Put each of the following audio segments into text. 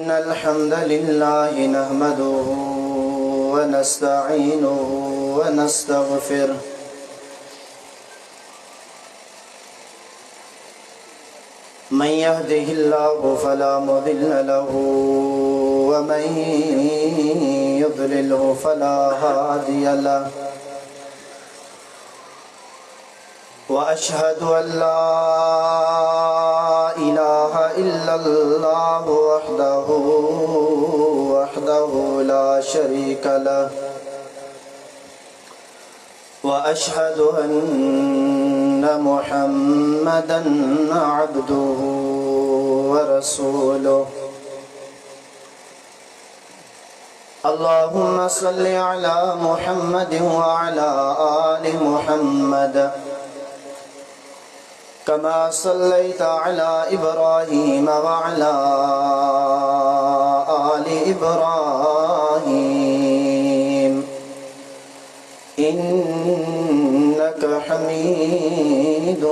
إن الحمد لله نحمده ونستعينه ونستغفره من يهده الله فلا مضل له ومن يضلله فلا هادي له وأشهد أن لا إله إلا الله وحده لا شريك له وأشهد أن محمدا عبده ورسوله اللهم صل على محمد وعلى آل محمد كما صليت على إبراهيم وعلى آل إبراهيم إنك حميد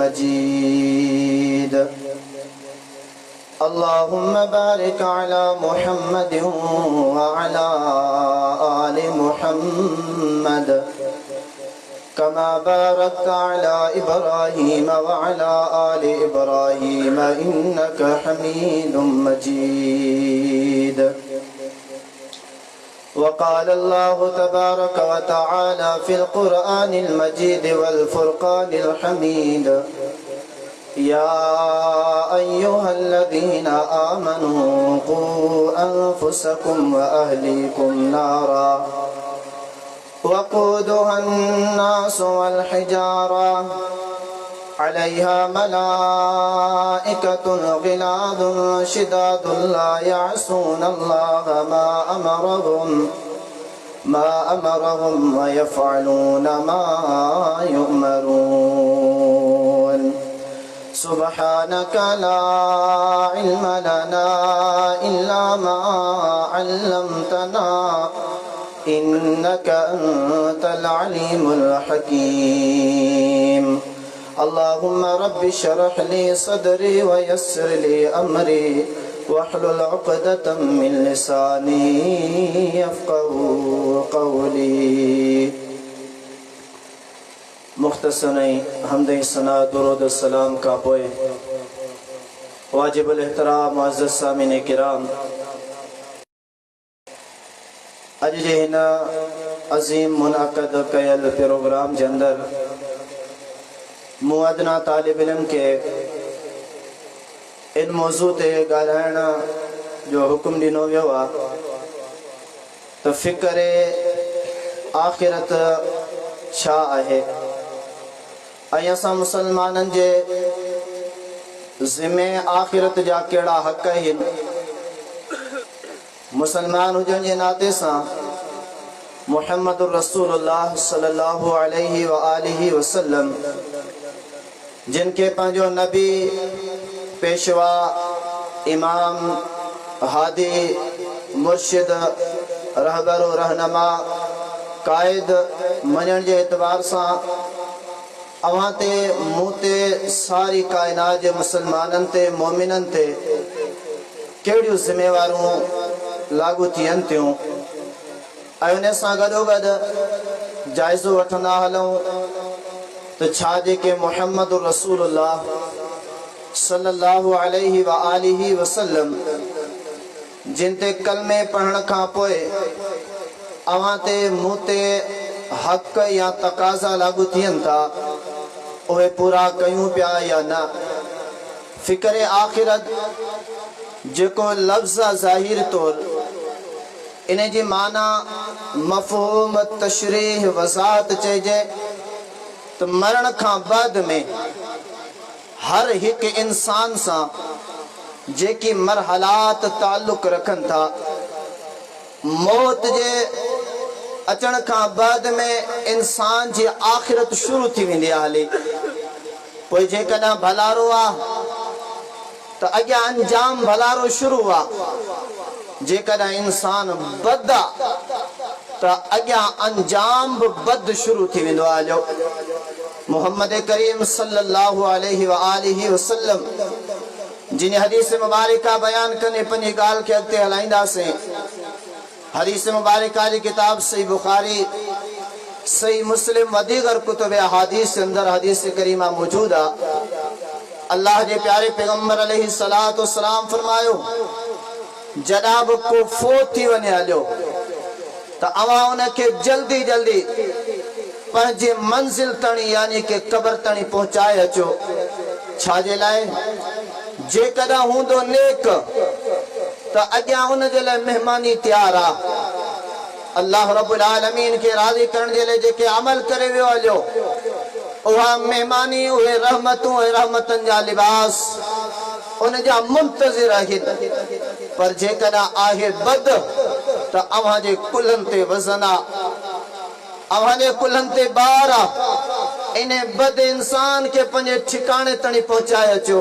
مجيد اللهم بارك على محمد وعلى آل محمد كما باركت على إبراهيم وعلى آل إبراهيم إنك حميد مجيد وقال الله تبارك وتعالى في القرآن المجيد والفرقان الحميد يا أيها الذين آمنوا قوا أنفسكم وأهليكم نارا وقودها الناس والحجارة عليها ملائكة غلاظ شداد لا يعصون الله ما أمرهم ويفعلون ما يؤمرون سبحانك لا علم لنا إلا ما علمتنا إنك أنت العليم الحكيم اللهم رب اشرح لي صدري ويسر لي أمري واحلل عقدة من لساني يفقهوا قولي مختصرين حمد ثنا درود السلام کا پوئے واجب الاحترام معزز سامعین کرام اج جے ہن عظیم منعقد کयल پروگرام جے اندر मुअदना तालिब इल्म के इन मौजू ते ॻाल्हाइण जो हुकुम ॾिनो वियो आहे त फ़िक्र आख़िरत छा आहे ऐं असां मुसलमाननि जे ज़िमे आख़िरत जा कहिड़ा हक़ आहिनि मुसलमान हुजण जे नाते सां मुहम्मद रसूलुल्लाह सल्लल्लाहु अलैहि वआलिहि वसल्लम जिनके पंहिंजो नबी पेशवा इमाम हादी मुर्शिद रहबर रहनमा कायद मञण जे एतबार सां अवां ते मूं ते सारी कायनात जे मुसलमाननि ते मोमिननि ते कहिड़ियूं ज़िम्मेवारियूं लागू थियनि थियूं ऐं उन सां गॾोगॾु जाइज़ो वठंदा हलूं तो छा जेके मुहम्मद रसूलुल्लाह सल्लल्लाहु अलैहि वआलिहि वसल्लम जिन ते कलमे पढ़ण खां पोइ अवां ते मूं ते हक़ या तक़ाज़ा लागू थियनि था उहे पूरा कयूं पिया या न फ़िक्र आख़िरत जेको लफ़्ज़ ज़ाहिर तौर इन जी माना मफ़हूम तशरीह वज़ाहत चइजे तो मरण खां बाद में हर एक इंसान सा जेकी मरहलात ताल्लुक रखन था मौत जे अचण खां बाद में इंसान जी आखिरत शुरू थी वेंदी आहे हले पोइ जेकॾहिं भलारो आहे त अॻियां अंजाम भलारो शुरू आहे जेकॾहिं इंसान बद आहे त अॻियां अंजाम बि बद शुरू थी वेंदो आहे मोहम्मद करीम सल्लल्लाहु अलैहि वआलिहि वसल्लम जिन हदीस मुबारका बयान कने पंहिंजी ॻाल्हि खे अॻिते हलाईंदासीं। हदीस मुबारका जी किताब सही बुखारी, सही मुस्लिम वदीगर कुतुब अहादीस अंदर हदीस करीमा मौजूद आहे। अल्लाह के प्यारे पैगंबर अलैहि सलातो सलाम फरमायो, जनाब को फोत थी वने हलियो त अवां उनके जल्दी जल्दी पंहिंजे मंजिल ताणी यानी के कब्र ताणी पहुंचाए अचो। छाजे लाइ? जेकॾहिं हूंदो नेक त अॻियां उन जे लाइ मेहमानी तैयार आहे। अल्लाह रब्बुल आलमीन के राज़ी करण जे लाइ जेके अमल करे वियो हलियो, उहा मेहमानी, उहे रहमतूं ऐं रहमतनि जा लिबास उन जा मुंतज़िर आहिनि। पर जेकॾहिं आहे बद त अव्हां जे कुल्हनि ते वज़न आहे, अव्हां जे कुल्हनि ते बार आहे। इन बद इंसान के पंहिंजे ठिकाणे ताणी पहुचाए अचो।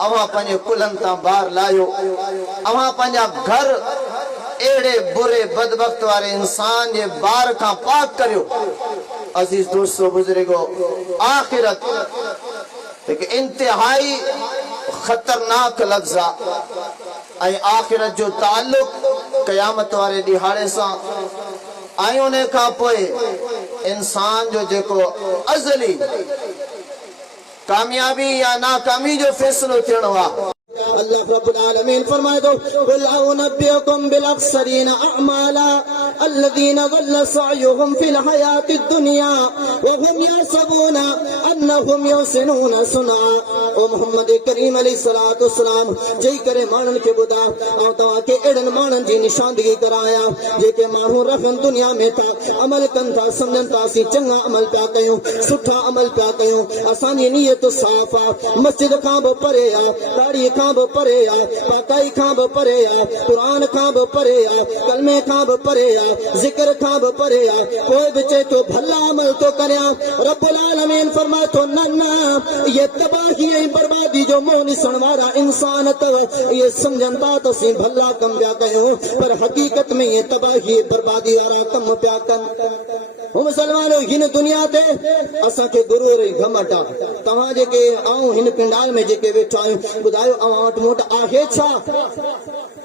अव्हां पंहिंजे कुल्हनि तां बार लायो। अव्हां पंहिंजा घर एड़े बुरे बदबख्त वारे इंसान जे बार का पाक करियो। अजीज दोस्तों बुजुर्गो, आखिरत एक इंतहाई खतरनाक लफ्ज़ आहे ऐं आखिरत जो ताल्लुक क़यामत वारे ॾिहाड़े सां ऐं उन खां पोइ इंसान जो जेको अज़ली कामयाबी या नाकामी जो फैसलो थियणो आहे। अल्लाह रब्बुल आलमीन फरमाए दो, कुल अउनब्बियुकुम बिल अक्सरीन अअमाला अल्लज़ीना ज़ल्ल सअयुहुम फिल हयातिद दुनिया व हुम यहसबूना अन्नहुम युहसिनूना सुन्ना। ओ मोहम्मद करीम अलैहि सलातो सलाम जई करे मानन के बुधा ऐं तव्हां के एड़न मानन जी निशानदगी कराया जेके माण्हू रहन दुनिया में था अमल कन था, समझन था असीं चङा अमल पिया कयूं, सुठा अमल पिया कयूं, असांजी नियत साफ़ आहे, मस्जिद खां बि परे आहे, दाढ़ी खां बि परे आहे, पाकाई खां बि परे आहे, क़ुरान खां बि परे आहे, कलमे खां बि परे आहे, ज़िक्र खां बि परे आहे। पोइ बि चए थो भला अमल थो करियां। रब्बुल आलमीन फरमाए थो, न न, ये तबाही ऐं बर्बादी जो मुंहुं ॾिसण वारा इंसान अथव। इहे सम्झनि था त असीं भला कम पिया कयूं, पर हक़ीक़त में इहे तबाही बर्बादी वारा कम पिया कनि। मुसलमानो, हिन दुनिया ते असांखे गुरूर ऐं घमट आहे। तव्हां जेके ऐं हिन पिंडाल में जेके वेठा आहियूं, ॿुधायो अव्हां वटि मोट आहे छा?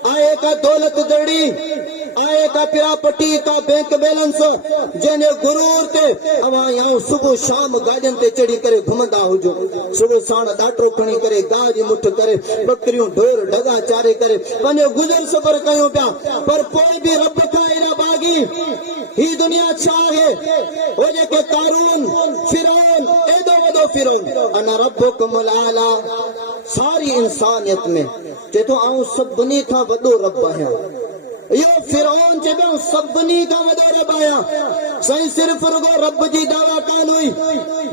आहे का दौलत दड़ी, आहे का पिरापटी, का बैंक बैलेंस जंहिंजे गुरूर ते अव्हां या सुबुह शाम गाॾियुनि ते चढ़ी करे घुमंदा हुजो, सुबुह साण ॾाटो खणी करे, गाह जी मुठ करे, बकरियूं ढोर ढगा चारे करे पंहिंजो गुज़र सफ़र कयूं पिया। पर पोइ बि रब खां एॾा बाग़ी ही दुनिया छा आहे? वो जेके कारून, फिरौन, एॾो वॾो फिरौन, अना रब्बुकुमुल आला, सारी इंसानियत में चए थो आऊं सभिनी खां वॾो रब आहियां। इहो फिरौन चए पियो सभिनी खां वॾो रब आहियां। साईं सिर्फ़ रुगो रब जी दावा कान हुई,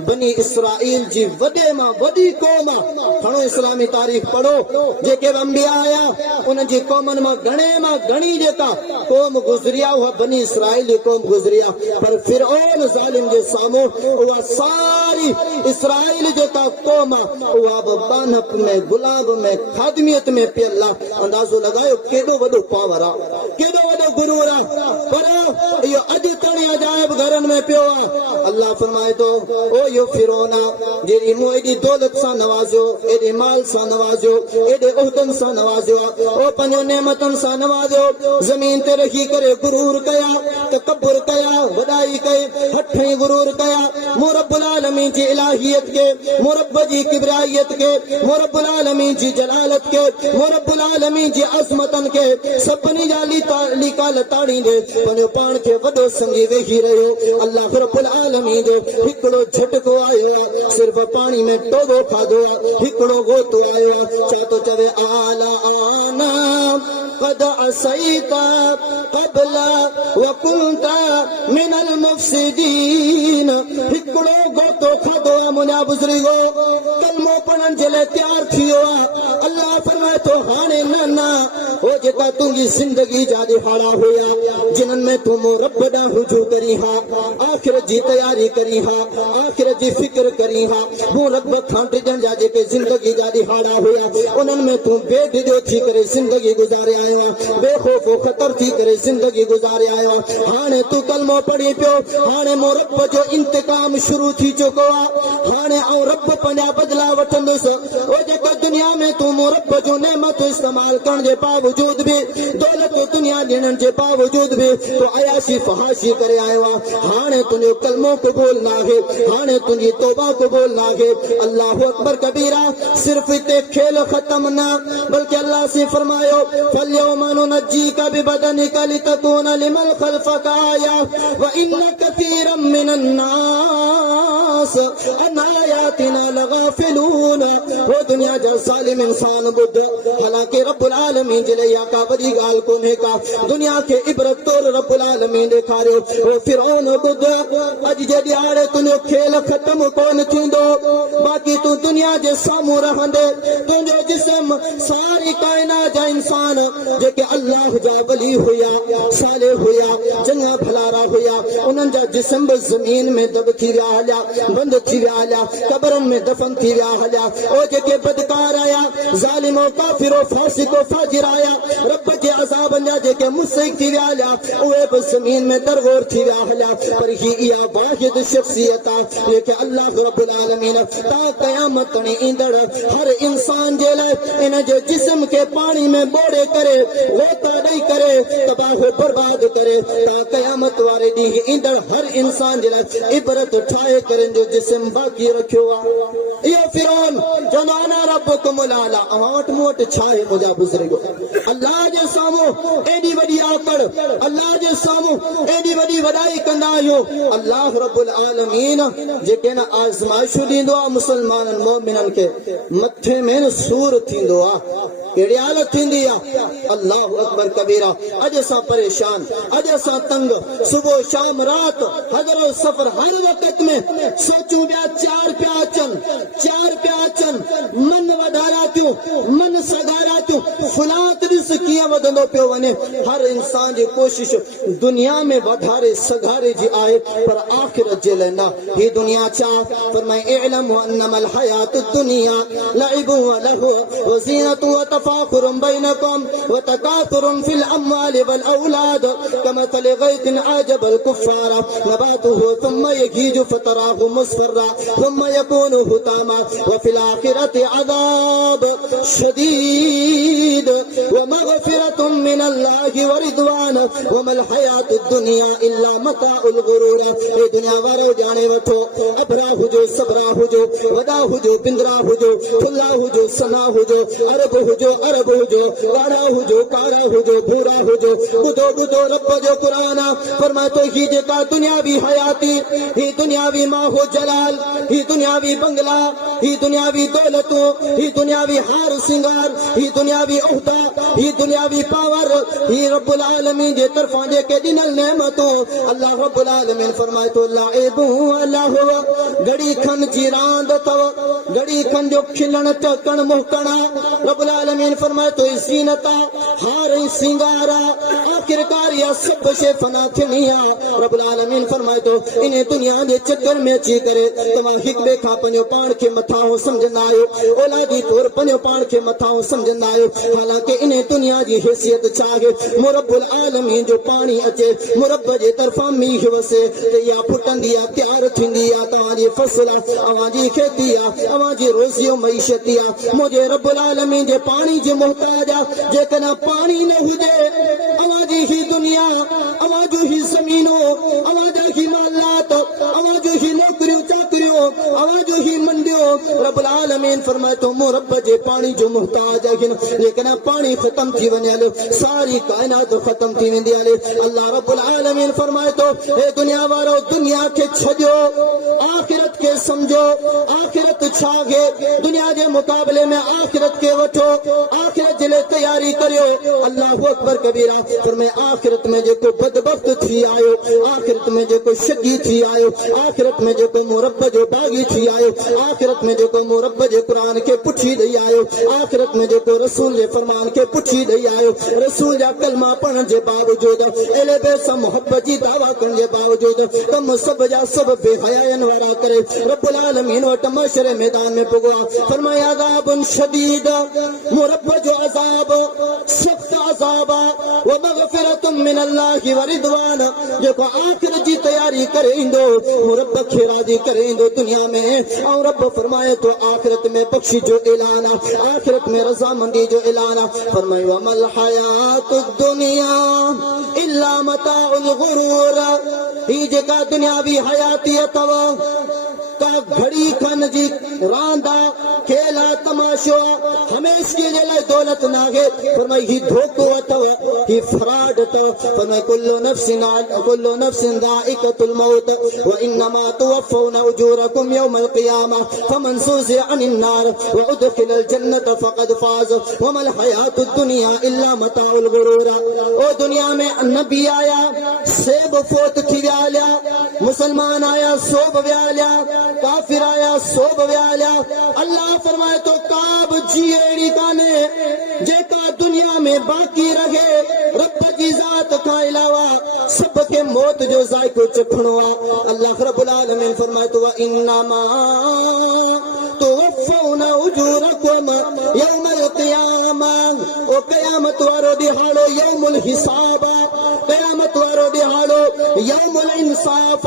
बनी इसराइल जी वॾे मां वॾी क़ौम आहे। खणो इस्लामी तारीख़ पढ़ो, जेके अंबिया आया उन जी क़ौमनि मां घणी जेका क़ौम गुज़रिया उहा बनी इसराइल जी क़ौम गुज़रिया। पर फिरौन ज़ालिम जे साम्हूं उहा सारी इसराइल जेका क़ौम आहे उहा बि बानप में, गुलाब में, खादमियत में पियल आहे। अंदाज़ो लॻायो केॾो वॾो पावर आहे, केॾो वॾो गुरूर आहे। पर इहो अॼु ताईं अजाइब घरनि में पियो आहे। अल्लाह फरमाए थो, ओ इहो फिरौन आहे जहिड़ी मूं एॾी दौलत सां नवाज़ियो, एॾे माल सां नवाज़ियो, एॾे उहिदनि सां नवाज़ियो, ओ पंहिंजो नेमतनि सां नवाज़ियो। ज़मीन ते रखी करे गुरूर कया, तकब्बुर कया, वॾाई कई, हठई गुरूर कया। मूं रब्बुल आलमीन जी इलाहियत के, मूं रब जी किबरियात के, मूं रब्बुल आलमीन जी जलालत के, मूं रब्बुल आलमीन जी अज़मतनि के सभिनी जा लीका लताड़ी दे पंहिंजो पाण खे वॾो सम्झी वेही रहियो। अल्लाह रब्बुल आलमीन जो हिकिड़ो झटको आयो, सिर्फ़ पाणी में टोगो खाधो, हिकिड़ो गोतो आयो, छा थो चवे, आला आना क़द असैता क़ब्ल व कुंता मिनल मुफ़्सिदीन। हिकिड़ो गोतो खाधो आहे मुंहिंजा बुज़ुर्गो, कलमो पढ़ण जे लाइ तयारु थी वियो आहे। अल्लाह फरमाए थो, हाणे न न, हो जेका तुंहिंजी ज़िंदगी जा ॾिहाड़ा हुया, जिन्हनि में तूं मूं रब ॾांहुं रुजू करी हा, आख़िरत जी तयारी करी हा, आख़िरत जी फिक्र करी हा, मूं रब खां टिजण जा जेके ज़िंदगी जा ॾिहाड़ा हुया उन्हनि में तूं बेडिजो थी करे ज़िंदगी गुज़ारे आयो आहे, बेखौफ़ो ख़तर थी करे ज़िंदगी गुज़ारे आयो आहे। हाणे तूं कलमो पढ़ी पियो, हाणे मूं रब जो इंतकाम शुरू थी चुको आहे। हाणे आउं रब पंहिंजा बदिला वठंदुसि। उहो जेको दुनिया में तू मुरब जो नेमत इस्तेमाल करण जे बावजूद भी, दौलत दुनिया ॾियण जे बावजूद भी तो अयाशी फहाशी करे आयो आहे। हाणे तुंहिंजो कलमो क़बूल न आहे, हाणे तुंहिंजी तौबा क़बूल न आहे। अल्लाहु अकबर कबीरा। सिर्फ इते खेल खत्म न, बल्कि अल्लाह से फरमायो फल्यौमा नुनज्जीका बिबदनिका लितकूना लिमन खल्फका आया व इन्न कसीरम मिनन नास अन आयातिना लगाफिलून। वो दुनिया जा जालिम इंसान बुद्ध, हालांकि रब्बुल आलमीन जे लाइ का वॾी ॻाल्हि कोन्हे का। दुनिया के इबरत तौर रब्बुल आलमीन ॾेखारियो। वो फिरौन बुद्ध, अॼु जे ॾियारे तुंहिंजो खेल ख़त्म कोन थींदो, बाक़ी तूं दुनिया जे साम्हूं रहंदे तुंहिंजो जिस्म सारी कायनात जा इंसान जेके अल्लाह जा वली हुया, साले हुया, चङा भलारा हुया, उन्हनि जा जिस्म बि ज़मीन में दब थी विया हलिया, बंद थी विया हलिया, क़बरनि में दफन थी विया हलिया। ओ जेके बदकार आया, ज़ालिमो काफ़िरो फासिको फाजिर आया, रब जे अज़ाबनि जा जेके मुस्तहिक़ थी विया हलिया, उहे बि ज़मीन में दरगोर थी विया हलिया। पर ही इहा वाहिद शख़्सियत आहे जेके अल्लाह रब्बुल आलमीन ता क़यामत ताईं ईंदड़ हर इंसान जे लाइ इन जे जिस्म के पानी में बोड़े करे, गोता ॾेई करे, तबाह बर्बाद करे, ता क़यामत वारे ॾींहुं ईंदड़ हर इंसान जे लाइ इबरत ठाहे करे जो जिस्म बाक़ी रखियो आहे। इहो फिरौन चवंदो अना रब्बुकुमुल आला। अवां वटि मूं वटि छा आहे मुंहिंजा बुज़ुर्गो? अल्लाह जे साम्हूं एॾी वॾी आकड़, अल्लाह जे साम्हूं एॾी वॾी वॾाई कंदा आहियूं। अल्लाह रब्बुल आलमीन जेके न आज़माइशूं ॾींदो आहे मुस्लमाननि मोमिननि खे, मथे में न सूर थींदो आहे, कहिड़ी हालत थींदी आहे। अल्लाह अकबर कबीरा। अॼु असां परेशान, अॼु असां तंग, सुबुह शाम रात हज़ारों सफ़र, हर वक़्त में सोचूं पिया चार पिया अचनि, मन वधारा थियूं, मन सगारा थियूं, फुलात ॾिस कीअं वधंदो पियो वञे। हर इंसान जी कोशिश दुनिया में वधारे सगारे जी आहे, पर आख़िरत जे लाइ न। ही दुनिया छा? फरमाए इअलमु अन्नमल हयातु दुनिया लइबुन व लहु व ज़ीनतुन व तफ़ाखुरुन बैनकुम व तकाथुरुन फिल अम्वालि वल औलाद कमथलि गैथिन अअजबल कुफ़्फ़ार नबातुहु थुम्मा यहीजु फतराहु मुस्फर्रा थुम्मा यकूनु हुतामा व फिल आखिरति अज़ाब शदीद व मग़फ़िरतुन मिनल्लाहि व रिज़वान व मल हयातुद दुनिया इल्ला मताउल गुरूर। ए दुनिया वारो जाने वठो, अबरा हुजो, सबरा हुजो, वॾा हुजो, पिंदरा हुजो, थुल्ला हुजो, सना हुजो, अरब हुजो, वाड़ा हुजो, कारा हुजो, भूरा हुजो, ॿुधो ॿुधो रब जो क़ुरान फरमाए थो ही जेका दुनियावी हयाती, ही दुनियावी माहो जलाल, ही दुनियावी बंगला, ही दुनियावी दौलतूं, ही दुनियावी हार सिंगार, ही दुनियावी उहदा, ही दुनियावी पावर, ही रब्बुल आलमीन जे तरफ़ां जेके ॾिनल नेमतूं, अल्लाह रब्बुल आलमीन फरमाए थो लाइबु अल्लाह घड़ी खन जी रांद अथव, घड़ी खन जो खिलण टकण मुहकण। रब्बुल आलमीन फरमाए थो ज़ीनत हार सिंगार, आखिरकार इहा सभु शइ फना थियणी आहे। रब्बुल आलमीन फरमाए थो इन दुनिया जे चक्कर में अची करे तव्हां हिक ॿिए खां पंहिंजो पाण खे मथां सम्झंदा आहियो, औलादी तौर पंहिंजो पाण खे मथां सम्झंदा आहियो। हालांकि इन दुनिया जी हैसियत छा आहे? मुरब्बुल आलमीन जो पाणी अचे, मुरब जे तरफ़ां मींहुं वसे त इहा फुटंदी आहे, तयारु थींदी आहे, तव्हांजी फसल आहे, अव्हांजी खेती आहे, अव्हांजी रोज़ी मईशती आहे। मुंहिंजे रब्बुल आलमीन जे पाणी जे मोहताज आहे। जेकॾहिं पाणी न हुजे, अव्हांजी ही दुनिया, अव्हांजो ही ज़मीनो, अव्हांजा ही मालात, अव्हांजो ही नौकरियूं चाकरियूं, अव्हांजो ही मंडियो, रब्बुल आलमीन फरमाए थो मुरब जे पाणी जो मोहताज आहिनि। जेकॾहिं पाणी ख़तम थी वञे हले, सारी कायनात ख़तम थी वेंदी हले। अल्लाह रब्बुल आलमीन फरमाए थो हे दुनिया वारो, दुनिया खे छॾियो, आखिरत खे समझो। आखिरत छा आहे? दुनिया जे मुक़ाबले में आखिरत खे वठो, आखिरत जे लाइ तयारी करियो। अल्लाह अकबर कबीरा। फरमाए आखिरत में जेको बदबख्त थी आयो, आखिरत में जेको शकी थी आयो, आखिरत में जेको मुरब जो बागी थी आयो, आखिरत में जेको मुरब जे क़ुरान खे पुछी ॾेई आयो, आखिरत में जेको रसूल जे फरमान खे पुछी ॾेई आयो, रसूल जा कलमा पढ़ण जे बावजूद, एले बे सां मोहब्बत जी दावा करण जे बावजूद कम सब जा सब बेहयायन वारा करे रब्बुल आलमीन वटि महशर मैदान में पुॻो आहे। फरमाए अज़ाबुन शदीद, मुरब जो अज़ाब सख़्त अज़ाब व मग़फ़िरतुन मिनल्लाहि व रिज़वान। जेको आखिरत जी तयारी करे ईंदो, मुरब खे राज़ी करे ईंदो दुनिया में। ऐं रब फरमाए फरमाए तो आखिरत में बख्शी जो ऐलान, आखिरत में रजामंदी जो ऐलान। फरमाए वमल हयातुद दुनिया इल्ला मताउल गुरूर, ही जेका दुनियावी हयाती अथव का घड़ी खन जी रांदा खेला तमाशो हमेशा जे लाइ दौलत नागे। फरमाई ही धोखो अथव, ही फ्रॉड अथव। फरमाई कुल्लु नफ्सिन दाइकतुल मौत व इन्नमा तुवफ़्फ़ौना उजूरकुम यौमल क़ियामा फमन ज़ुहज़िह अनिन नार व उदख़िलल जन्नत फ़क़द फ़ाज़ वमल हयातुद दुनिया इल्ला मताउल गुरूर। ओ दुनिया में नबी आया सेब फोत थी व्याल्या, मुसलमान आया सोब व्याल्या, काफिर आया सोब व्याल्या। अल्लाह फरमाए तो काब जी अहिड़ी काने जेका दुनिया में बाक़ी रहे। रब जी ज़ात खां अलावा सब के मौत जो ज़ाइक़ो चखणो आहे। अल्लाह रब्बुल आलमीन फरमाए तो इन्नमा तुवफ़्फ़ौना उजूरकुम यौमल क़ियामा, ओ क़यामत वारो ॾिहाड़ो यौमुल हिसाब, क़यामत वारो ॾिहाड़ो यौमुल इंसाफ़,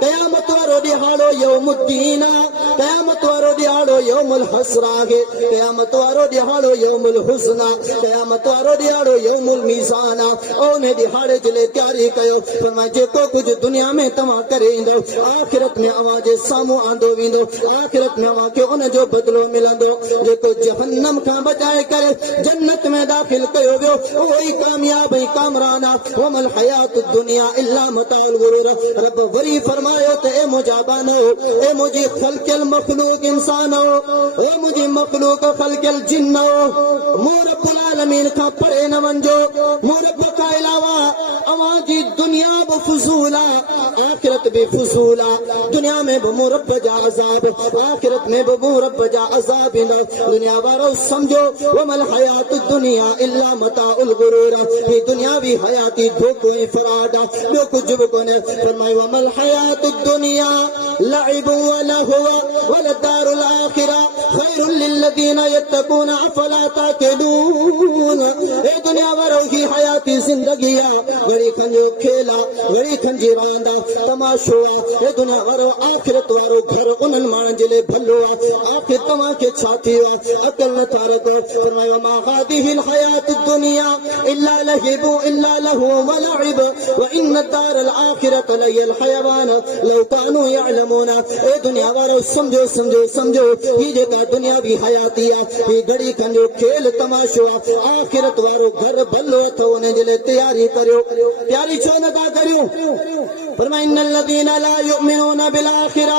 क़यामत वारो ॾिहाड़ो यौमुद्दीन, क़यामत वारो ॾिहाड़ो यौमुल हसरा, क़यामत वारो ॾिहाड़ो यौमुल हुस्ना, क़यामत वारो ॾिहाड़ो यौमुल मीज़ान। ओ ने ॾिहाड़े जे लाइ तयारी कयो। फरमाए जेको कुझु दुनिया में तव्हां करे ईंदो आखिरत में अव्हां जे साम्हूं आंदो वेंदो, आखिरत में अव्हां खे उन जो बदिलो मिलंदो। जेको जहन्नम खां बचाए करे जन्नत में दाख़िल कयो वियो उहो ई कामयाब ऐं कामरान आहे। वमल हयातुद दुनिया इल्ला मताउल गुरूर। रब वरी फरमायो त ए मुंहिंजा बानो, ए मुंहिंजी ख़ल्क़ियल मख़लूक इंसानो, ए मुंहिंजी मख़लूक ख़ल्क़ियल जिन्नो, मूं रब्बुल आलमीन खां परे न वञो। मूं रब खां अलावा अव्हां जी दुनिया बि फज़ूल आहे, आखिरत बि फज़ूल आहे। दुनिया में बि मूं रब जा अज़ाब, आखिरत में बि मूं रब जा अज़ाब ईंदा। दुनिया वारो समझो वमल हयातुद दुनिया इल्ला मताउल गुरूर। ही दुनियावी हयाती धोखो ऐं फ्रॉड आहे, ॿियो कुझु बि कोन्हे। फरमाए वमल हयातुद दुनिया लइबु व लहव वलदारुल आखिरा खैरुल लिल्लज़ीना यत्तक़ून अफ़ला ताक़िलून। ए दुनिया वारो ही हयाती ज़िंदगी आहे, घड़ी खंजो खेला, घड़ी खंजी रांदा तमाशो आहे। ए दुनिया वारो आखिरत वारो घर उन्हनि माण्हुनि जे लाइ भलो आहे। आखिर तव्हां खे छा थियो आहे, अक़ल नथा रखो। फरमायो मा हादिहिल हयातुद दुनिया इल्ला लहिबु इल्ला लहु व लइब व इन दारल आखिरत लहियल हयवान लौ कानू यअलमून। ए दुनिया वारो समझो समझो समझो, ही जेका दुनियावी हयाती आहे ही घड़ी खंजो खेल तमाशो आहे। आखिरत वारो घर भलो अथव, उन जे लाइ तयारी करियो। तयारी छो नथा करियो? फरमाए इन्नल लज़ीना ला युमिनून बिल आखिरा।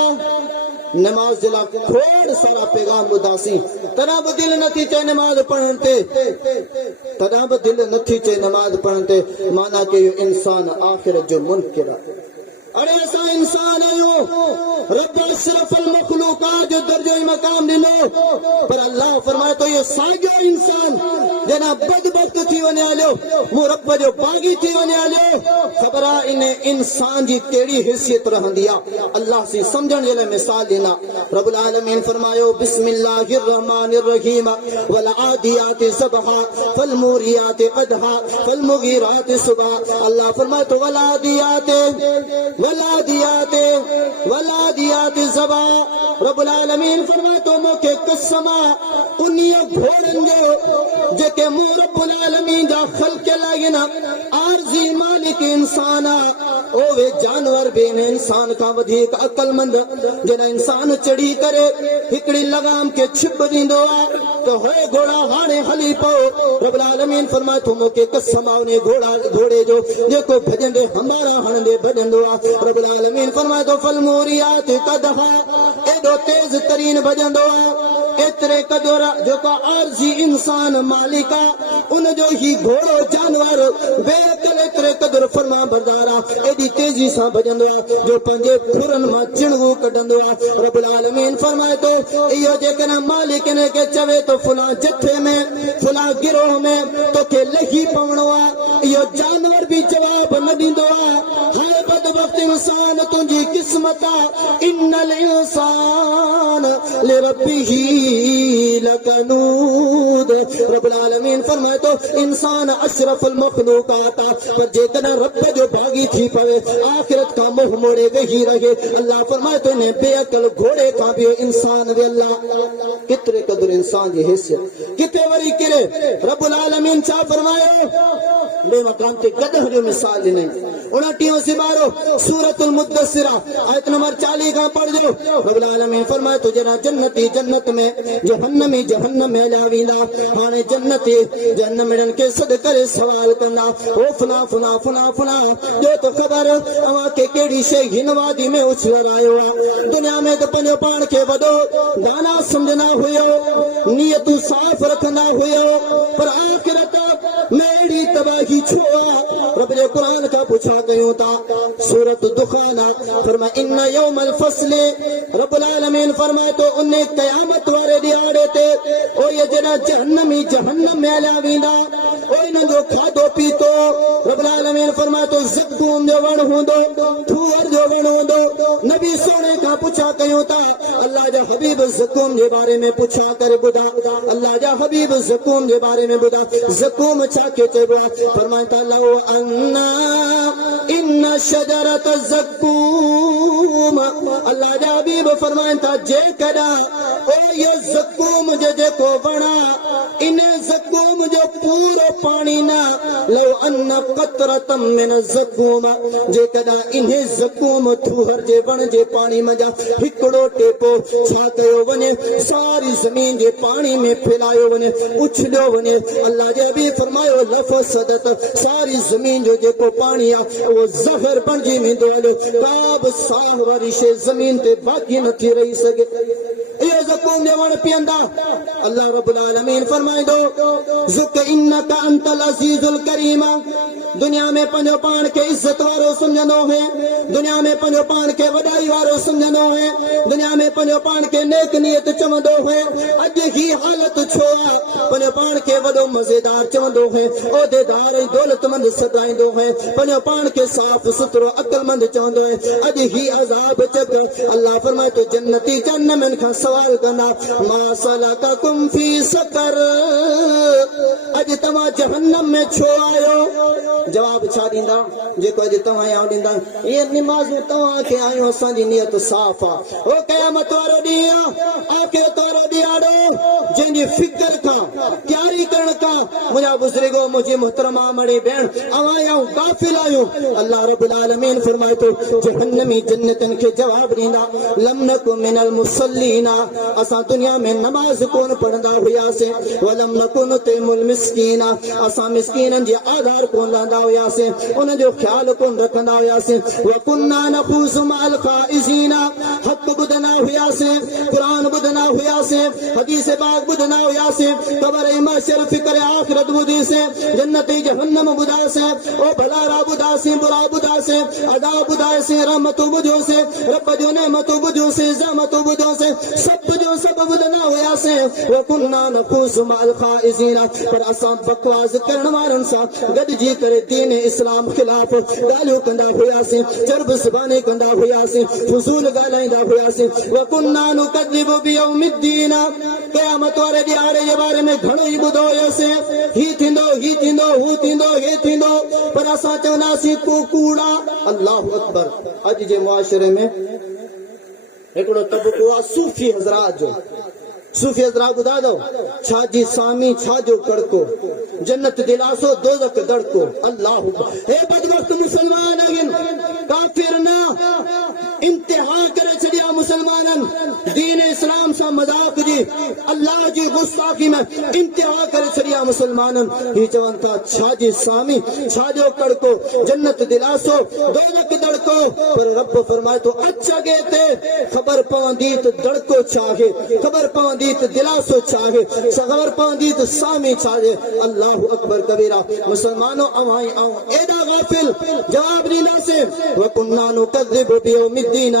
नमाज जे लाइ खोड़ सारा पैगाम ॿुधासीं, तॾहिं बि दिलि नथी चए नमाज़ पढ़ण ते, तॾहिं बि दिलि नथी चए नमाज़ पढ़ण ते। माना के इहो इंसान आख़िरत जो मुनकिर आहे। अरे असां इंसान आहियूं, रब अशरफुल मखलूकात जो दर्जो ऐं मक़ाम ॾिनो, पर अल्लाह फरमाए तो इहो साॻियो इंसान जना बदबख्त थी वञे हलियो, मूं रब जो बाग़ी थी वञे हलियो। ख़बर आहे इन इंसान जी कहिड़ी हैसियत रहंदी आहे। अल्लाह से सम्झण जे लाइ मिसाल ॾिना। रब्बुल आलमीन फरमायो बिस्मिल्लाहिर रहमानिर रहीम वल आदियाति सबहा फल मूरियाति क़दहा फल मुगीराति सुबहा। अल्लाह फरमाए तो वलादियाते ज़बा। रब्बुल आलमीन फरमाए तो मूंखे कसम आहे उन्हीअ घोड़नि जो जेके मूं रब्बुल आलमीन जा ख़ल्क़ियल आहिनि। आरज़ी मालिक इंसान आहे, ओवे जानवर बि इन इंसान खां वधीक अक़लमंद। जॾहिं इंसान चढ़ी करे हिकिड़ी लगाम खे छिप ॾींदो आहे त होए घोड़ा हाणे हली पओ। रब्बुल आलमीन फरमाए तो मूंखे कसम आहे उन घोड़े जो जेको भॼंदे हमारा हणंदे भॼंदो आहे। रब्बुल आलमीन फरमाए तो फल मूरियात क़दहा, एॾो तेज़ तरीन भॼंदो आहे। एतिरे क़दुर जेको आरज़ी इंसान मालिक आहे उन जो ही घोड़ो जानवर बेअक़ल एतिरे क़दुर फरमा बरदार आहे, एॾी तेज़ी सां भॼंदो आहे जो पंहिंजे खुरनि मां चिणगू कढंदो आहे। रब्बुल आलमीन फरमाए तो इहो जेकॾहिं मालिक इन खे चवे तो फलां जथे में फलां गिरोह में तोखे लही पवणो आहे, इहो जानवर बि जवाब न ॾींदो आहे। हाणे बदबख़्ती इंसान तुझी किस्मत इन्नल इंसान लिरब्बिही लकनूद। रब्बुल आलमीन फरमाए तो इंसान अशरफुल मखलूकात पर जेकॾहिं रब जो भागी थी पवे आखिरत का मुंह मोड़े वेही रहे। अल्लाह फरमाए तो इन्हें बेअकल घोड़े का भी इंसान वे अल्लाह कितरे कदर इंसान जी हैसियत किते वरी किरे। रब्बुल आलमीन छा फरमायो बे मकाम ते गदह जो मिसाल ॾिनई 29 सिबारो सूरतुल मुद्दसिरा आयत नंबर 40 का पढ़ जो। रब्बुल आलमीन फरमाए तो जना जन्नती जन्नत में जहन्नमी जहन्नम में लावींदा। हाणे जन्नती जहन्नम के सद करे सवाल कंदा ओ फला फला फला फला जो तो खबर अवा के केड़ी शय हिन वादी में उछल आयो आहे। दुनिया में तो पंहिंजो पाण खे वॾो दाना समझना हुयो नियतूं साफ़ रखंदा हुयो पर आखिरत में अहिड़ी तबाही छो आहे। रब जे क़ुरान का पुछा कयूं था सूरत दुखाना फरमा इन यौमल फस्ल रब्बुल आलमीन फरमाए तो उन क़यामत वारे ॾियारे ते ओ ये जॾहिं जहन्नमी जहन्नम में हलिया वेंदा ओ इन्हनि जो खाधो पीतो रब्बुल आलमीन फरमाए तो ज़क़ूम जो वण हूंदो थूअर जो वण हूंदो। नबी सोने का पुछा कयूं था अल्लाह जा हबीब ज़क़ूम जे बारे में पुछा करे ॿुधा अल्लाह जा हबीब ज़क़ूम जे बारे में ॿुधा ज़क़ूम छा के चइबो आहे। फरमाए था लौ अन्ना इन शजरत ज़क़ूम अल्लाह जा हबीब फरमाइनि था जेकॾहिं ओ ये ज़क़ूम जो जेको वण आहे इन ज़क़ूम जो पूरो पाणी न लौ अन क़तरतम मिन ज़क़ूम जेकॾहिं इन्हे ज़क़ूम थूहर जे वण जे पाणी मंझां हिकिड़ो टेपो छा कयो वञे सारी ज़मीन जे पाणी में फैलायो वञे उछलियो वञे। अल्लाह जे बि फरमायो लफ़सदत सारी ज़मीन जो जेको पाणी आहे उहो ज़हर बणिजी वेंदो हले का बि साह वारी शइ ज़मीन ते बाक़ी नथी रही सघे। इहो ज़क़ूम जो वण पीअंदा अल्लाह रब्बुल आलमीन फरमाईंदो ज़ुक इन्नका अंतल अज़ीज़ुल करीम दुनिया में पंहिंजो पाण खे इज़त वारो समझंदो है दुनिया में पंहिंजो पाण खे वॾाई वारो समझंदो है दुनिया में पंहिंजो पाण खे नेक नियत चवंदो है। अॼु ही हालत छो आहे पंहिंजो पाण खे वॾो मज़ेदार चवंदो है उहिदेदार ऐं दौलतमंद सॾाईंदो है पंहिंजो पाण खे साफ़ सुथरो अक़लमंद चवंदो है। अॼु ही अज़ाब चक अल्लाह फरमाए तो जन्नती जहन्नमनि खां सवाल कंदा मा सलककुम फी सकर अॼु तव्हां जहन्नम में छो आयो। जवाब छा ॾींदा जेको अॼु तव्हां आऊं ॾींदा इहे निमाज़ूं तव्हां खे आयूं असांजी नियत साफ़ आहे। ओ क़यामत वारो ॾींहुं आख़िरत वारो ॾींहुं जंहिंजी फिक्र खां तयारी करण खां मुंहिंजा बुज़ुर्गो मुंहिंजी मुहतरमा मड़ी भेण अवां आऊं गाफ़िल आहियूं। अल्लाह रब्बुल आलमीन फरमाए तो जहन्नमी जन्नतनि खे जवाब ॾींदा लम नकु मिनल मुसल्लीना असां दुनिया में नमाज़ कोन पढ़ंदा हुआसीं वलम नकु नुतिमुल मिस्कीना असां मिस्कीननि जे आधार कोन रहंदा हुआसीं उन जो ख्याल कोन रखंदा हुआसीं वकुन्ना नखूज़ु मअल ख़ाइज़ीना हक़ ॿुधंदा हुआसीं क़ुरान ॿुधंदा हुआसीं हदीस पाक ॿुधंदा हुआसीं क़बर ऐं महशर फ़िक्र आख़िरत ॿुधीसीं जन्नत ऐं जहन्नम ॿुधासीं ओ भलारा ॿुधासीं बुरा ॿुधासीं अदाब ॿुधासीं रहमतूं ॿुधियोसीं रब जूं नेमतूं ॿुधियोसीं ज़हमतूं ॿुधियोसीं सभु जो सभु ॿुधंदा हुआसीं वकुन्ना नखूज़ु मअल ख़ाइज़ीना पर असां बकवास करण वारनि सां गॾिजी करे दीन इस्लाम खिलाफ़ ॻाल्हियूं कंदा हुआसीं चर्ब ज़बानी कंदा हुआसीं फज़ूल ॻाल्हाईंदा हुआसीं वकुन्ना नुकज़िबु बियौमिद्दीन क़यामत वारे ॾियारे जे बारे में घणो ई ॿुधो हुयोसीं ही थींदो हू थींदो हे थींदो पर असां चवंदासीं को कूड़ा। अल्लाहु अकबर। अॼु जे मुआशरे में हिकिड़ो तबक़ो आहे सूफ़ी हज़रात जो सूफ़ी हज़रात ॿुधा दो छा जी सामी छा जो कड़को जन्नत दिलासो दोज़ख दड़को। अल्लाह हे बदबख्त मुसलमान आहिनि काफ़िर न इंतहा करे छॾिया मुसलमाननि दीन इस्लाम सां मज़ाक जी अल्लाह जी गुस्ताखी में इंतहा करे छॾिया मुसलमाननि। ही चवनि था छा जी सामी छा जो कड़को जन्नत दिलासो दोज़ख दड़को पर रब फरमाए तो अचगे ते ख़बर पवंदी त दड़को छा आहे ख़बर पवंदी त दिलासो छा आहे ख़बर पवंदी त सामी छा आहे। अल्लाह अकबर कबीरा। मुसलमानों अवां एॾा गाफ़िल जवाब ॾींदासीं वकुन्ना नुकज़िबु बियौमिद्दीन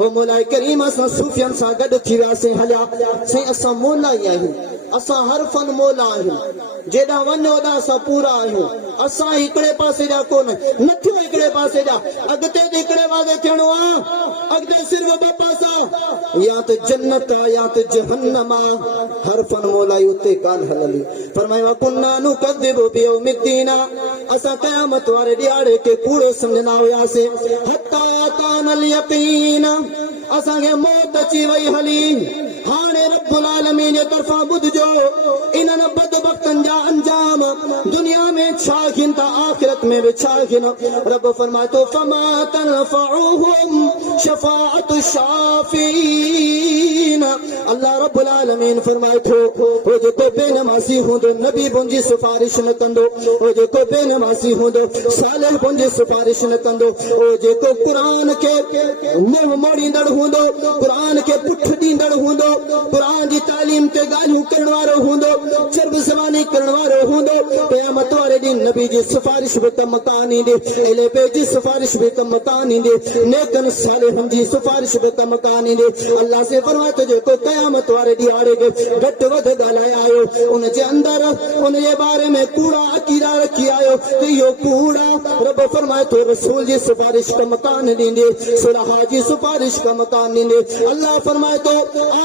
ओ मौला करीम असां सूफ़ियनि सां गॾु थी वियासीं हलिया साईं असां मौला ई आहियूं असां हर फन मोला आहियूं, जेॾा वञो ओॾा असां पूरा आहियूं। असां हिकिड़े पासे जा कोन, नथियूं हिकिड़े पासे जा, अॻिते हिकिड़े पासे थियणो आहे, अॻिते सिर्फ़ ॿ पासा, या त जन्नत आहे या त जहन्नम आहे। हर फन मोलाई उते कान हलंदी। फरमायो कुन्ना नुकद्दिबु बियौमिद्दीन, असां क़यामत वारे ॾियारे खे कूड़ो सम्झंदा हुआसीं। हत्ता अतानल यकीन, असांखे मौत अची वई हली। हाणे रब्बुल आलमीन जे तरफ़ां ॿुधजो इन्हनि बदबख्तनि जा अंजाम दुनिया में छा थियनि था, आख़िरत में बि छा थियनि। रब फरमाए थो फमा तनफउहुम शफाअतु शाफीन। अल्लाह रब्बुल आलमीन फरमाए थो ओ जेको बेनमाज़ी हूंदो नबी मुंहिंजी सिफारिश न कंदो, ओ जेको बेनमाज़ी हूंदो सालिह मुंहिंजी सिफारिश न कंदो, ओ जेको क़ुरान खे मुंहुं मोड़ींदड़ हूंदो, क़ुरान खे पुठ ॾींदड़ हूंदो, क़ुरान जी तालीम ते ॻाल्हियूं करण वारो हूंदो, चर्ब ज़बानी करण वारो हूंदो, क़यामत वारे ॾींहुं नबी जी सिफारिश बि कम कान ईंदी, अहले बैत जी सिफारिश बि कम कान ईंदी, नेकनि सालिहनि जी सिफारिश बि कम कान ईंदी। अल्लाह से फरमाए थो जेको क़यामत वारे ॾियारे खे घटि वधि ॻाल्हाए आयो, उन जे अंदरि उन जे बारे में कूड़ा अक़ीदा रखी आयो त इहो कूड़ा। रब फरमाए थो रसूल जी सिफारिश कम कान ॾींदी, सुलहा जी सिफारिश कम कान ॾींदी। अल्लाह फरमाए थो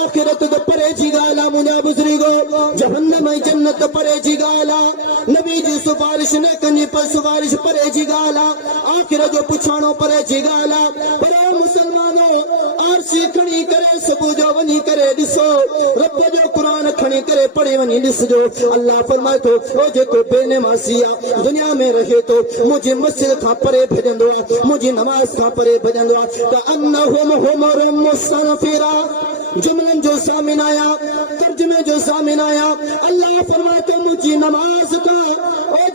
आख़िरत त परे जी ॻाल्हि आहे मुंहिंजा बुज़ुर्गो, जहन्नम ऐं जन्नत परे जी ॻाल्हि आहे। नबी जी सिफारिश न कंदी पर सिफारिश परे जी ॻाल्हि आहे, आख़िरत जो पुछाणो परे जी ॻाल्हि आहे। पर मुसलमानो आरसी खणी करे सुबुह जो वञी करे ॾिसो, रब जो क़ुरान खणी करे पढ़े वञी ॾिसजो। अल्लाह फरमाए थो ओ जेको बेनमाज़ी आहे दुनिया में रहे थो, मुंहिंजी मस्जिद खां परे भॼंदो आहे, मुंहिंजी नमाज़ खां परे भॼंदो आहे, त अन्नहुम हुमरुम मुस्तनफिरा, जुमलन जो सामिन आया, तर्जुमे जो सामिन आया। अल्लाह फरमाए थो मुंहिंजी नमाज़ का ओ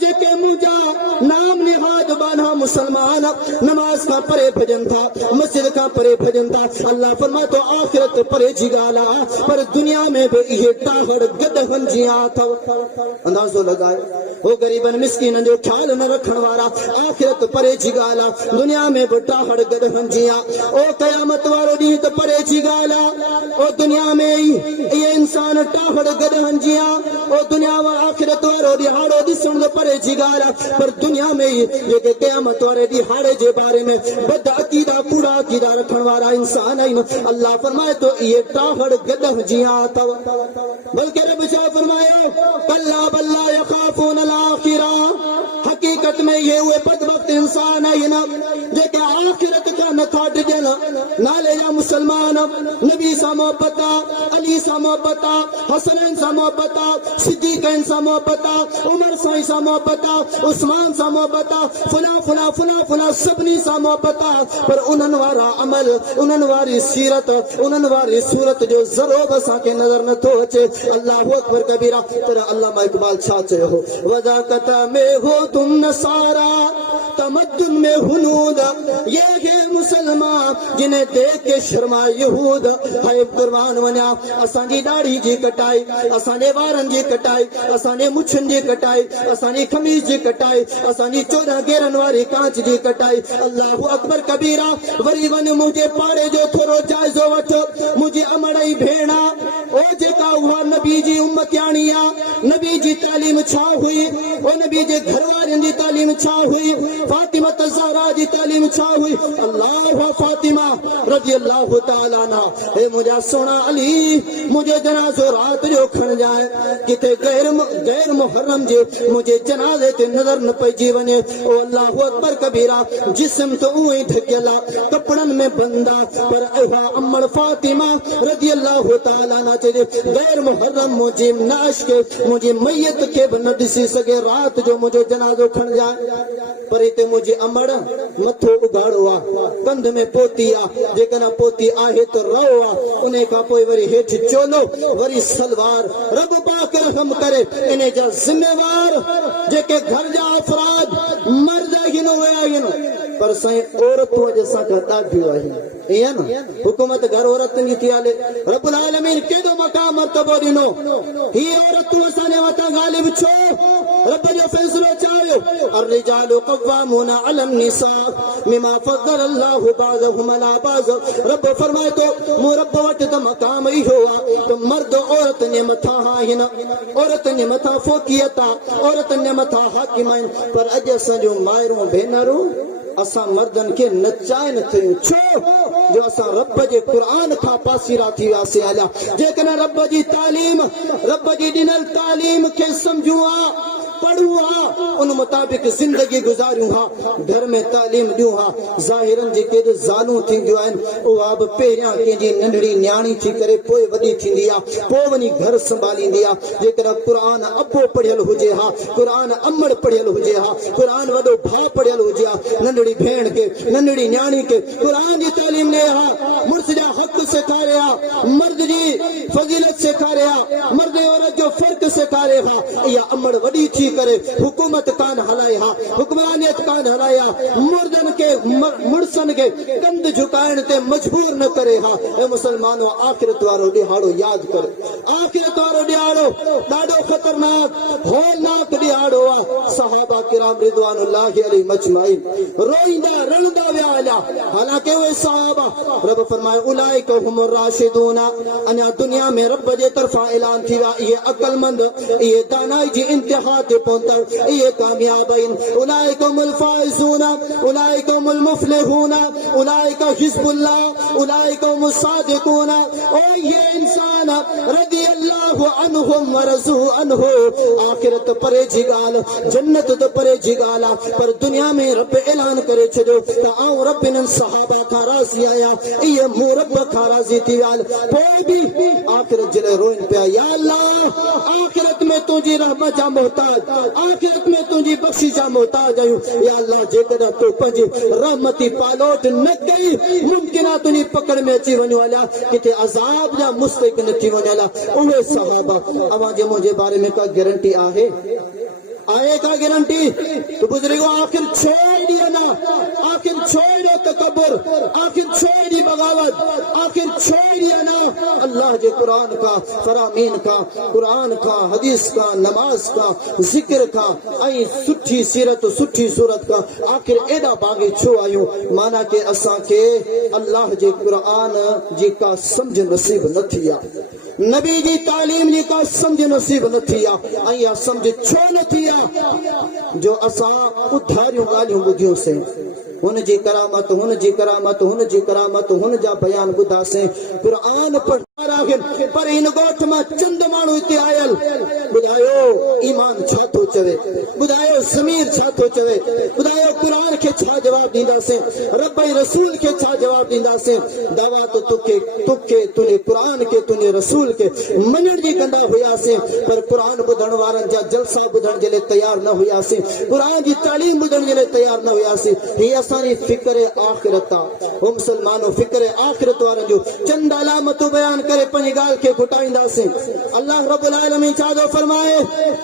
जेके मुंहिंजा नाम निहाद बाना मुसलमान नमाज खां परे भॼनि था, मस्जिद खां परे भॼनि था। अल्लाह फरमाए थो आख़िरत परे जी ॻाल्हि आहे, पर दुनिया में बि इहे टाहड़ गदहनि जी अथव। अंदाज़ो लॻाए हो ग़रीबनि मिस्कीननि जो ख़्याल न रखण वारा, आख़िरत परे जी ॻाल्हि आहे, दुनिया में बि टाहड़ गदहनि जी आहे। ओ क़यामत वारो ॾींहुं त परे जी ॻाल्हि आहे, ओ दुनिया में ये इंसान टाहड़ गदहन जिया, ओ दुनिया में आखिरत वारो दिहाड़ो ॾिसण त परे जी ॻाल्हि आहे, पर दुनिया में जेके क़यामत वारे दिहाड़े जे बारे में बद अक़ीदा कूड़ा अक़ीदा रखण वारा इंसान आहिनि। अल्लाह फरमाए थो इहे टाहड़ गदह जिया अथव। बल्कि रब छा फरमायो कल्ला बल्ला यखाफून अल-आखिरा, हक़ीक़त में ये उहे बदबख्त इंसान आहिनि जेके आखिरत खां नथा डिॼनि। नाले जा मुसलमान नबी सां मोहबत आहे, अली सां मोहबत आहे, हसन सां मोहबत आहे, सिद्दीक़न सां मोहबत आहे, उमर साईं सां मोहबत आहे, उस्मान सां मोहबत आहे, फला फला फला फला सभिनी सां मोहबत आहे, पर उन्हनि वारा अमल, उन्हनि वारी सीरत, उन्हनि वारी सूरत जो ज़रो बि असांखे नज़र नथो अचे। अल्लाहु अकबर कबीरा। पर अल्लामा इक़बाल छा चयो हो, वज़ाकत में हो तुम नसारा तमद्दुन में हुनूद, ये है मुसलमान जिन्हें देख के शर्मा यहूद। हाय कुर्बान वञा असांजी दाढ़ी जी कटाई, असांजे वारनि जी कटाई, असांजे मुछनि जी कटाई, असांजी खमीस जी कटाई, असांजी 14 घेरनि वारी कांच जी कटाई। अल्लाहु अकबर कबीरा। वरी वञ मुंहिंजे पाड़े जो थोरो जाइज़ो वठो, मुंहिंजी अमड़ई भेण ओ जेका उहा नबी जी उम्मतियाणी आहे, नबी जी तालीम छा हुई, ओ नबी जे घर वारनि जी तालीम छा हुई, फातिमा ज़हरा जी तालीम छा हुई। अल्लाह फातिमा रज़ी अल्लाह तआला अन्हा, हे मुंहिंजा सोना अली मुंहिंजो जनाज़ो रात जो खण जाए, किथे गैर मुहर्रम जे मुंहिंजे जनाज़े ते नज़र न पइजी वञे। ओ अल्लाहु अकबर कबीरा। जिस्म तो उहो ई ढकियल आहे, कपड़नि में बंद आहे, पर उहा अमड़ फातिमा रज़ी अल्लाह तआला अन्हा चए गैर मुहर्रम मुंहिंजी नाश के मुंहिंजी मैयत खे बि न ॾिसी सघे, रात जो मुंहिंजो जनाज़ो खण जाए। पर हिते मुंहिंजी अमड़ मथो उघाड़ो आहे, कंध में पोती आहे, जेकॾहिं पोती आहे त रओ आहे, उन खां पोइ वरी हेठि चोलो, वरी सलवार। रब पाक रहम करे इन जा ज़िम्मेवार जेके घर जा अफराद मर्द आहिनि उहे आहिनि, पर साईं औरतूं अॼु असांखां ॾाढियूं आहिनि। ईअं न हुकूमत घर औरतुनि जी थी हले। रब्बुल आलमीन केॾो मक़ाम मर्तबो ॾिनो, ही औरतूं असांजे मथां ग़ालिब छो? रब जो फ़ैसिलो छा हुयो? الرجال قوامون على النساء بما فضل الله بعضهم على بعض رب فرمائے تو مو رب وٹ دا مقام ہی ہوا تو مرد عورت نے متھا ہن عورت نے متھا فوقیتا عورت نے متھا حاکمائن پر اج اساں جو مائروں بھینروں اساں مردن کے نچائے نہ تھیوں چھو جو اساں رب جے قرآن کھا پاسیرا تھی واسے آلیا جیکن رب جی تعلیم رب جی ڈنل تعلیم کے سمجھوں پڑھوں ان مطابق زندگی گزاروں گھر میں تعلیم دیوں ظاہرن جے کے زالوں تھیندیوں آئن او اب پہریاں کے جی ننڑی نیاणी تھی کرے پوئے وڈی تھیندیا پو ونی گھر سنبھالیندیا جیکر قرآن ابو پڑھیل ہوجے قرآن امڑ پڑھیل ہوجے قرآن وڈو بھا پڑھیل ہوجے ننڑی بھیڑ کے ننڑی نیاणी کے قرآن جی تعلیم لے مرس جا حق سکھارے مرد جی فضیلت سکھارے مرد عورت جو فرق سکھارے یا امڑ وڈی تھی کرے حکومت کان ہلائے حکمرانیت کان ہلائے مردن کے مرسن کے کند جھکائن تے مجبور نہ کرے اے مسلمانوں آخرت وارو ڈیہاڑو یاد کر آخرت وارو ڈیہاڑو ڈاڈو خطرناک ہولناک ڈیہاڑو صحابہ کرام رضوان اللہ علیہ مجمعین روئندہ رلدہ ویالا حالانکہ وہ صحابہ رب فرمائے اولئک هم الراشدون انیا دنیا میں رب جے طرفا اعلان تھیا یہ عقل مند یہ دانائی جی انتہا تے پہنچا یہ کامیابین اولئک هم الفائزون اولئک هم المفلحون اولئک حزب اللہ اولئک هم الصادقون اور یہ انسان رضی اللہ عنہم ورضوا عنہ آخرت پرے جگال جنت تو پرے جگالا پر دنیا میں رب اعلان کرے چھو تا آؤں رب نن صحابہ کا راضی آیا یہ مو رب کا راضی تیوال کوئی بھی آخرت جلے روئن پہ یا اللہ آخرت میں تجھے رحمت جا محتاج آخرت میں تجھے بخشی جا محتاج آئیوں یا اللہ جے کدہ تو پنجی رحمتی پالوٹ نہ گئی ممکنہ تنی پکڑ میں اچھی ونی والا کتے عذاب جا مستقن نتی ونی والا اوہ صحابہ اما جے مجھے بارے میں کا گارنٹی آئے آئے کا گارنٹی تو بزرگو آخر چھوڑ دیا نا آخر چھوڑ دیا تکبر آخر چھوڑ دی بغاوت آخر چھوڑ دیا نا اللہ جے قرآن کا فرامین کا قرآن کا حدیث کا نماز کا ذکر کا آئی سٹھی سیرت سٹھی صورت کا آخر ایڈا باغی چھو آئیوں مانا کہ اساں کے اللہ جے قرآن جی کا سمجھ نصیب نہ تھیا نبی جی تعلیم جی کا سمجھ نصیب نہ تھیا آئیا سمجھ چھو نہ تھیا جو اساں ادھاریوں گالیوں بدھیوں سے ہن جی کرامت ہن جی کرامت ہن جی کرامت ہن جا بیان بدھا سے قرآن پڑھ پر ان گوٹھ میں چند مانو اتے آئل بدھایو ایمان چھا تو چوے بدھایو ضمیر چھا تو چوے بدھایو قرآن کے چھا جواب دیندا سے رب رسول کے چھا جواب دیندا سے دعوا تو تکے تنے قرآن کے تنے رسول کے منن جی کندا ہویا سے پر قرآن بدھن وارن جا جلسہ بدھن جلے تیار نہ ہویا سے قرآن جی تعلیم بدھن جلے تیار نہ ہویا سے یہ اسانی فکر آخرتا ہم مسلمانوں فکر آخرت وارن جو چند علامت بیان کرے پنی گال کے کھٹائندہ سے اللہ رب العالمین چاہدو فرمائے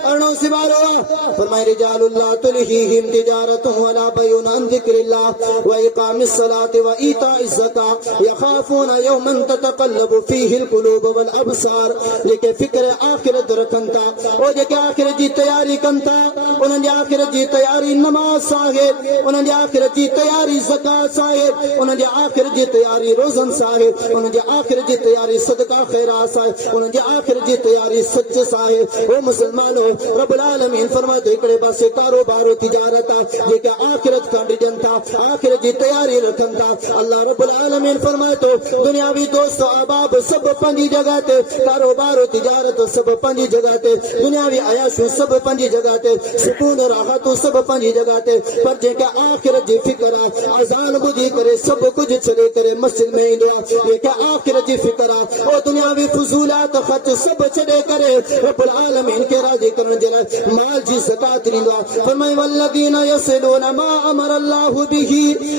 ارنو سبارو فرمائے رجال اللہ تلہیہم تجارت ولا بیون عن ذکر اللہ و اقام الصلاة و ایتاء الزکاة یخافون یوما تتقلب فیہ القلوب والابصار لیکن فکر آخرت رکھنتا اور لیکن آخرت جی تیاری کنتا انہوں نے آخرت جی تیاری نماز صاحب انہوں نے آخرت جی تیاری زکاة صاحب انہوں نے آخرت جی تیاری روزن صاحب انہوں نے آخرت جی تیاری صدقہ خیرات صاحب انہوں نے آخرت جی تیاری سچ صاحب وہ مسلمانوں رب العالمین فرمائے تو اکڑے باسے کاروبار و تجارتا یہ کہ آخرت کا ڈجن تھا آخرت جی تیاری رکھن تھا اللہ رب العالمین فرمائے تو دنیاوی دوست احباب سب پنجی جگہ تے کاروبار و تجارت سب پنجی جگہ تے دنیاوی عیاشو سب پنجی جگہ تے سکون و راحت سب پنجی جگہ تے پر جے کہ آخرت جی فکر اذان بدھی کرے سب کچھ چھڑے کرے مسجد میں ہی دعا یہ کہ آخرت جی فکر اور دنیاوی فضولات خرچ سب چھڑے کرے رب العالمین کے راضی کرنے جلائے مال جی زکاة دیندوا فرمائے والذین یصلون ما امر اللہ به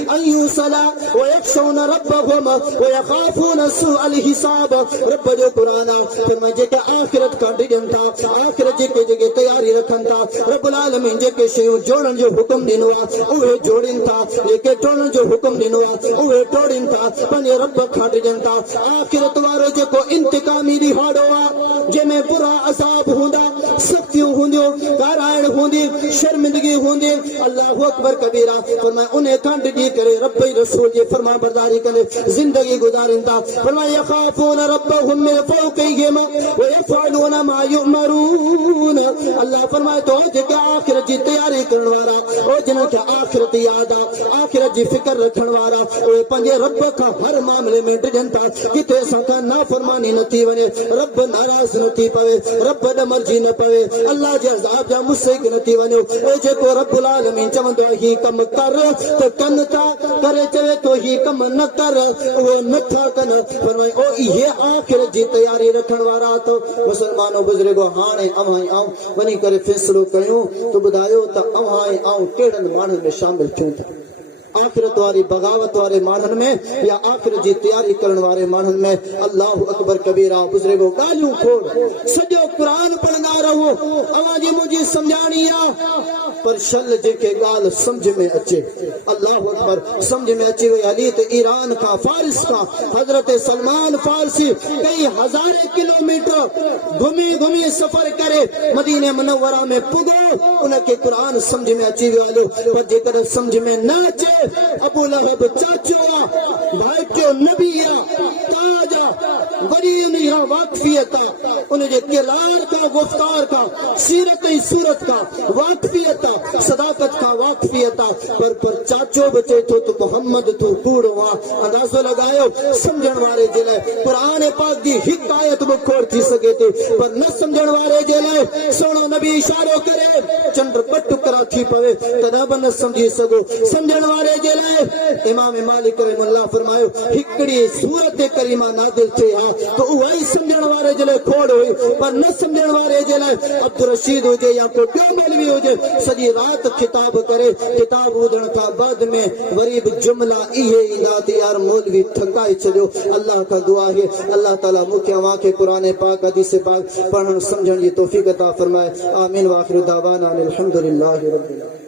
ان یوصلا ویخشون ربهم ویخافون سوء الحساب رب جو قرآن فرمائے جے کہ آخرت کا ڈجن تھا آخرت جے کے جگہ تیاری رکھن تھا رب العالمین جے کے شیوں جوڑن جو حکم دینوا اوہ جوڑن تھا یہ کہ ٹوڑن جو حکم دینوا اوہ ٹوڑن تھا پنے رب کھا ڈجن تھا آخرت وارو वारो जेको इंतकामी ॾिहाड़ो आहे जंहिंमें बुरा अज़ाब हूंदा सख़्तियूं हूंदियूं काराइण हूंदी शर्मिंदगी हूंदी अल्लाहु अकबर कबीरा फरमाए उन खां ॾिजी करे रब ई रसूल जी फरमा बरदारी कंदे ज़िंदगी गुज़ारिन था फरमाए यख़ाफ़ून रब्बहुम मिन फ़ौक़िहिम व यफ़अलून मा युअमरून अल्लाह फरमाए तो जेके आखिरत जी तैयारी करण वारा ओ जिन खे आखिरत याद आहे आखिरत जी फिक्र रखण वारा उहे पंहिंजे रब खां हर मामले में डिॼनि था किथे असां खां नाफ़रमानी न थी वञे रब नाराज़ न थी पवे रब ॾ मर्ज़ी न पवे अल्लाह जे अज़ाब जा मुस्तहिक़ न थी वञो ओ जेको रब्बुल आलमीन चवंदो आहे ही कम कर त कनि था करे चवे तो ही कम न कर उहे नथा कनि फरमाए ओ इहे आखिरत जी तैयारी रखण वारा तो मुसलमानो बुज़ुर्गो हाणे अव्हां ऐं आऊं वञी करे फ़ैसिलो कयूं तो ॿुधायो त अव्हां ऐं आऊं कहिड़नि माण्हुनि में शामिल थियूं था आखिरत वारी बगावत वारे माण्हुनि में या आखिरत जी तैयारी करण वारे माण्हुनि में अल्लाहु अकबर कबीरा बुज़ुर्गो ॻाल्हियूं खोड़ सॼो क़ुरान पढ़ंदा रहो अवां जी मुंहिंजी सम्झाणी आहे पर शल जेके ॻाल्हि सम्झ में अचे अल्लाहु अकबर सम्झ में अची वई हली त ईरान खां फारिस खां हज़रत सलमान फारसी कई हज़ारे किलोमीटर घुमी घुमी सफ़र करे मदीने मुनव्वरा में पुॻो उनखे क़ुरान सम्झ में अची वियो हलियो पर जेकॾहिं सम्झ में न अचे अबू लहब चाचो आहे भाइटियो नबी आहे ताज आहे वरी उनजी वाक़फ़ियत आहे उनजे किरदार खां गुफ़्तार खां सीरत ऐं सूरत खां वाक़फ़ियत आहे सदाकत खां वाक़फ़ियत आहे पर चाचो बि चए थो त मोहम्मद तूं कूड़ो आहे अंदाज़ो लॻायो सम्झण वारे जे लाइ क़ुरान पाक जी हिकु आयत बि खोड़ थी सघे थी पर न सम्झण वारे जे लाइ सोणो नबी इशारो करे चंड ॿ टुकड़ा थी पवे तॾहिं बि न सम्झी सघो सम्झण वारे जे लाइ इमाम मालिक रहमहुल्लाह फरमायो हिकिड़ी सूरत करीमा नाज़िल थी आहे त उहा ई सम्झण वारे जे लाइ खोड़ हुई पर न सम्झण वारे जे लाइ अब्दुलरशीद हुजे या को ॿियो मौलवी हुजे सॼी राति किताब करे किताब ॿुधण खां बाद में वरी बि जुमला इहे ईंदा त यार मौलवी थकाए छॾियो अल्लाह खां दुआ आहे अल्लाह ताला मूंखे अव्हां खे क़ुरान पाक हदीस पाक पढ़ण सम्झण जी तौफ़ीक़ अता फरमाए आमीन व आखिर दावाना अनिल हम्दुलिल्लाहि रब्बिल आलमीन।